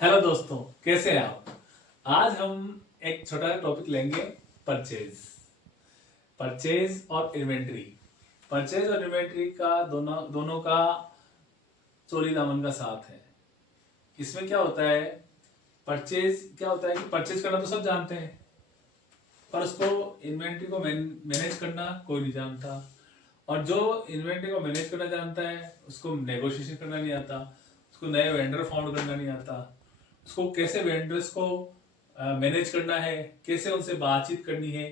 Hello दोस्तों, कैसे हैं आप। आज हम एक छोटा टॉपिक लेंगे। परचेज परचेज और इन्वेंट्री। परचेज और इन्वेंट्री का दोनों दोनों का चोरी दामन का साथ है। इसमें क्या होता है, परचेज क्या होता है कि परचेज करना तो सब जानते हैं, पर उसको इन्वेंट्री को मैनेज करना कोई नहीं जानता। और जो इन्वेंट्री को मैनेज करना जानता है उसको नेगोशिएशन करना नहीं आता, उसको नए वेंडर फाउंड करना नहीं आता, उसको कैसे वेंडर्स को मैनेज करना है, कैसे उनसे बातचीत करनी है,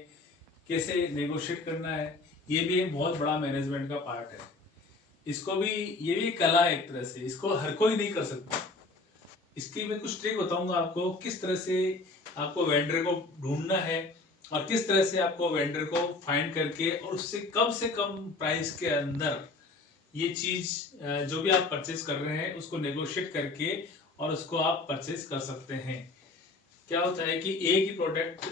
कैसे नेगोशिएट करना है। ये भी एक बहुत बड़ा मैनेजमेंट का पार्ट है। इसको भी ये भी एक कला है एक तरह से, इसको हर कोई नहीं कर सकता। इसकी मैं कुछ ट्रिक बताऊंगा आपको, किस तरह से आपको वेंडर को ढूंढना है और किस तरह से आपको वेंडर को फाइंड करके और उससे कम से कम प्राइस के अंदर ये चीज जो भी आप परचेज कर रहे हैं उसको नेगोशिएट करके और उसको आप परचेज कर सकते हैं। क्या होता है कि एक ही प्रोडक्ट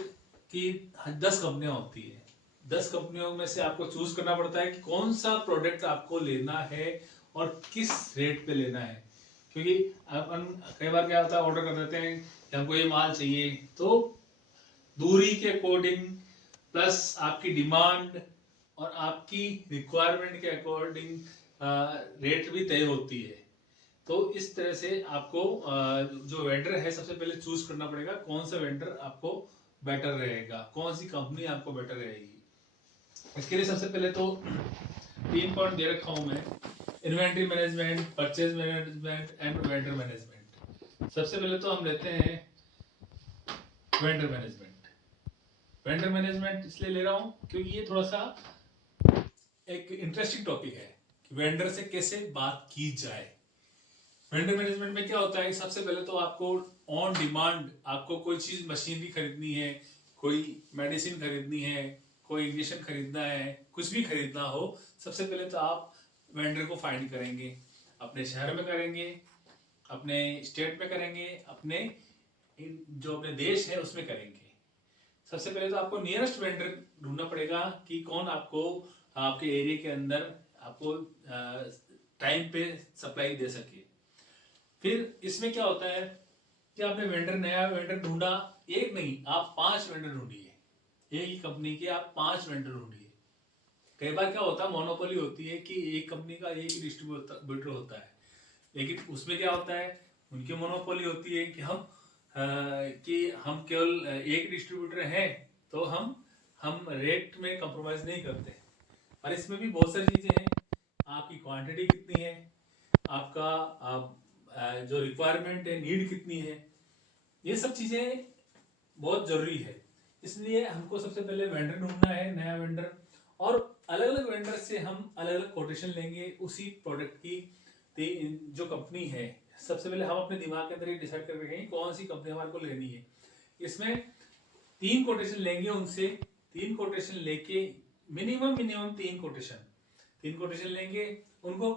की 10 कंपनियां होती है। 10 कंपनियों में से आपको चूज करना पड़ता है कि कौन सा प्रोडक्ट आपको लेना है और किस रेट पे लेना है। क्योंकि अपन कई बार क्या होता है, ऑर्डर कर देते हैं कि हमको ये माल चाहिए, तो दूरी के अकॉर्डिंग प्लस आपकी डिमांड और आपकी रिक्वायरमेंट के अकॉर्डिंग रेट भी तय होती है। तो इस तरह से आपको जो वेंडर है सबसे पहले चूज करना पड़ेगा, कौन सा वेंडर आपको बेटर रहेगा, कौन सी कंपनी आपको बेटर रहेगी। इसके लिए सबसे पहले तो 3 पॉइंट दे रखा हूं मैं: inventory management, purchase management and vendor management. सबसे पहले तो हम लेते हैं वेंडर मैनेजमेंट। वेंडर मैनेजमेंट इसलिए ले रहा हूं क्योंकि ये थोड़ा सा एक इंटरेस्टिंग टॉपिक है कि वेंडर से कैसे बात की जाए। वेंडर मैनेजमेंट में क्या होता है, सबसे पहले तो आपको ऑन डिमांड आपको कोई चीज मशीनरी खरीदनी है, कोई मेडिसिन खरीदनी है, कोई इंजेक्शन खरीदना है, कुछ भी खरीदना हो, सबसे पहले तो आप वेंडर को फाइंड करेंगे। अपने शहर में करेंगे, अपने स्टेट में करेंगे, अपने जो अपने देश है उसमें करेंगे। सबसे पहले तो आपको नियरेस्ट वेंडर ढूंढना पड़ेगा कि कौन आपको आपके एरिया के अंदर आपको टाइम पे सप्लाई दे सके। फिर इसमें क्या होता है कि आपने वेंडर नया वेंडर ढूंढा, एक नहीं आप 5 वेंडर ढूंढिए। एक ही कंपनी के आप 5 वेंडर ढूंढिए। कई बार क्या होता है, मोनोपोली होती है कि एक कंपनी का एक ही डिस्ट्रीब्यूटर होता है, लेकिन उसमें क्या होता है, उनकी मोनोपोली होती है कि हम केवल एक डिस्ट्रीब्यूटर हैं, तो हम रेट में कंप्रोमाइज नहीं करते। और इसमें भी बहुत सारी चीजें हैं, आपकी क्वांटिटी कितनी है, आपका जो रिक्वायरमेंट है, नीड कितनी है, ये सब चीजें बहुत जरूरी है। इसलिए हमको सबसे पहले वेंडर ढूंढना है, नया वेंडर। और अलग अलग वेंडर से हम अलग अलग कोटेशन लेंगे उसी प्रोडक्ट की। जो कंपनी है, सबसे पहले हम अपने दिमाग के अंदर ये डिसाइड कर रखेंगे कौन सी कंपनी हमारे को लेनी है। इसमें 3 कोटेशन लेंगे उनसे। 3 कोटेशन लेके मिनिमम मिनिमम 3 कोटेशन लेंगे, उनको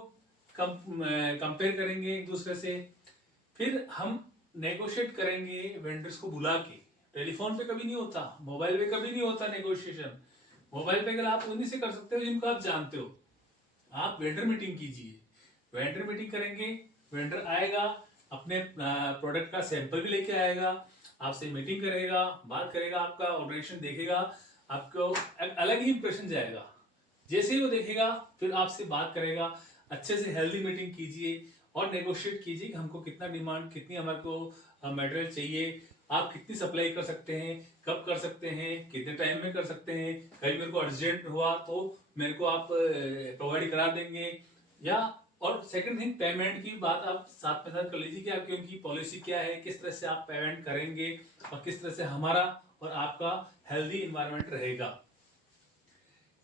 कंपेयर करेंगे एक दूसरे से। फिर हम नेगोशिएट करेंगे वेंडर्स को बुला के। टेलीफोन पे कभी नहीं होता, मोबाइल पे कभी नहीं होता नेगोशिएशन। मोबाइल पे अगर आप उन्हीं से कर सकते हो जिनको आप जानते हो। आप वेंडर मीटिंग कीजिए, वेंडर मीटिंग करेंगे, वेंडर आएगा, अपने प्रोडक्ट का सैंपल भी लेके आएगा, आपसे मीटिंग करेगा, बात करेगा, आपका ऑर्गेनाइजेशन देखेगा, आपको अलग ही इंप्रेशन जाएगा। जैसे ही वो देखेगा फिर आपसे बात करेगा। अच्छे से हेल्दी मीटिंग कीजिए और नेगोशिएट कीजिए कि हमको कितना डिमांड, कितनी हमारे को मटेरियल चाहिए, आप कितनी सप्लाई कर सकते हैं, कब कर सकते हैं, कितने टाइम में कर सकते हैं, कहीं मेरे को अर्जेंट हुआ तो मेरे को आप प्रोवाइड करा देंगे। या और सेकंड थिंग, पेमेंट की बात आप साथ में साथ कर लीजिए कि आपकी उनकी पॉलिसी क्या है, किस तरह से आप पेमेंट करेंगे और किस तरह से हमारा और आपका हेल्दी इन्वायरमेंट रहेगा।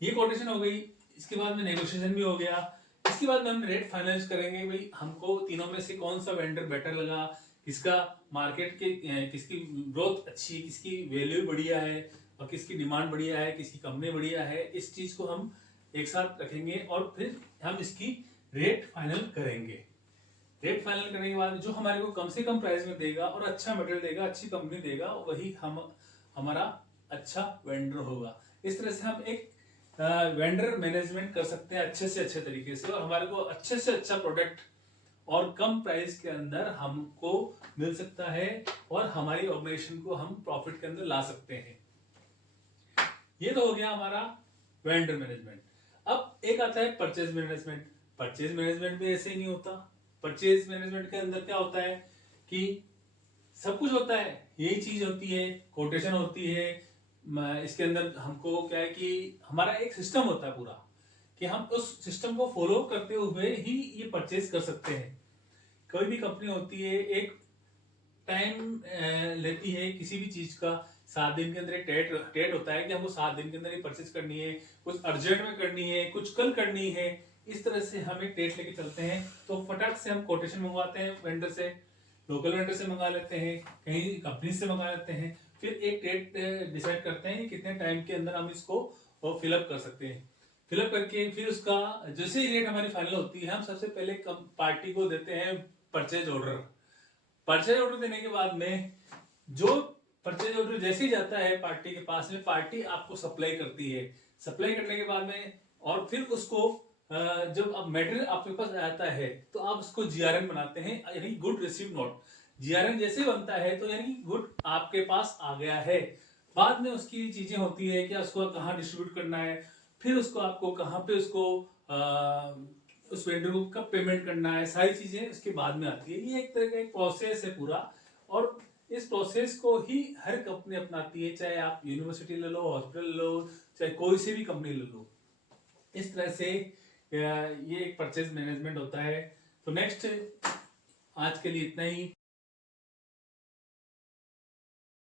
ये कोटेशन हो गई। इसके बाद में नेगोशिएशन भी हो गया। इसके बाद में हम रेट फाइनलाइज करेंगे, भाई हमको तीनों में से कौन सा वेंडर बेटर लगा, किसका मार्केट के किसकी ग्रोथ अच्छी है, किसकी वैल्यू बढ़िया है और किसकी डिमांड बढ़िया है, किसकी कंपनी बढ़िया है। इस चीज को हम एक साथ रखेंगे और फिर हम इसकी रेट फाइनल करेंगे। रेट फाइनल करने के बाद जो हमारे को कम से कम प्राइस में देगा और अच्छा मटेरियल देगा, अच्छी कंपनी देगा, वही हम हमारा अच्छा वेंडर होगा। इस तरह से हम एक वेंडर मैनेजमेंट कर सकते हैं अच्छे से अच्छे तरीके से, और हमारे को अच्छे से अच्छा प्रोडक्ट और कम प्राइस के अंदर हमको मिल सकता है और हमारी ऑर्गेनाइजेशन को हम प्रॉफिट के अंदर ला सकते हैं। ये तो हो गया हमारा वेंडर मैनेजमेंट। अब एक आता है परचेज मैनेजमेंट। परचेज मैनेजमेंट भी ऐसे ही नहीं होता। परचेज मैनेजमेंट के अंदर क्या होता है कि सब कुछ होता है, यही चीज होती है, कोटेशन होती है। इसके अंदर हमको क्या है कि हमारा एक सिस्टम होता है पूरा, कि हम उस सिस्टम को फॉलो करते हुए ही ये परचेज कर सकते हैं। कोई भी कंपनी होती है एक टाइम लेती है किसी भी चीज का। 7 दिन के अंदर एक डेट होता है कि हमको 7 दिन के अंदर ये परचेज करनी है, कुछ अर्जेंट में करनी है, कुछ कल करनी है। इस तरह से हम एक डेट लेके चलते हैं। तो फटाक से हम कोटेशन मंगवाते हैं वेंडर से, लोकल वेंडर से मंगा लेते हैं, कहीं कंपनी से मंगा लेते हैं। फिर एक डेट डिसाइड करते हैं कि कितने टाइम के अंदर हम इसको फिलअप कर सकते हैं। फिलअप करके फिर उसका जैसे ही डेट हमारी फाइनल होती है, हम सबसे पहले पार्टी को देते हैं परचेज ऑर्डर। परचेज ऑर्डर देने के बाद में जो परचेज ऑर्डर जैसे ही जाता है पार्टी के पास में, पार्टी आपको सप्लाई करती है। सप्लाई करने के बाद में और फिर उसको जब अब मटेरियल आपके पास आता है तो आप उसको जीआरएन बनाते हैं, यानी गुड रिसीव नोट। जीआरएन जैसे बनता है तो यानी गुड आपके पास आ गया है। बाद में उसकी चीजें होती है कि उसको कहाँ डिस्ट्रीब्यूट करना है, फिर उसको आपको कहाँ पे उसको उस वेंडर को कब पेमेंट करना है, सारी चीजें उसके बाद में आती है। ये एक तरह का एक प्रोसेस है पूरा, और इस प्रोसेस को ही हर कंपनी अपनाती है। चाहे आप यूनिवर्सिटी ले लो, हॉस्पिटल ले लो, चाहे कोई सी भी कंपनी ले लो। इस तरह से ये एक परचेज मैनेजमेंट होता है। तो नेक्स्ट आज के लिए इतना ही।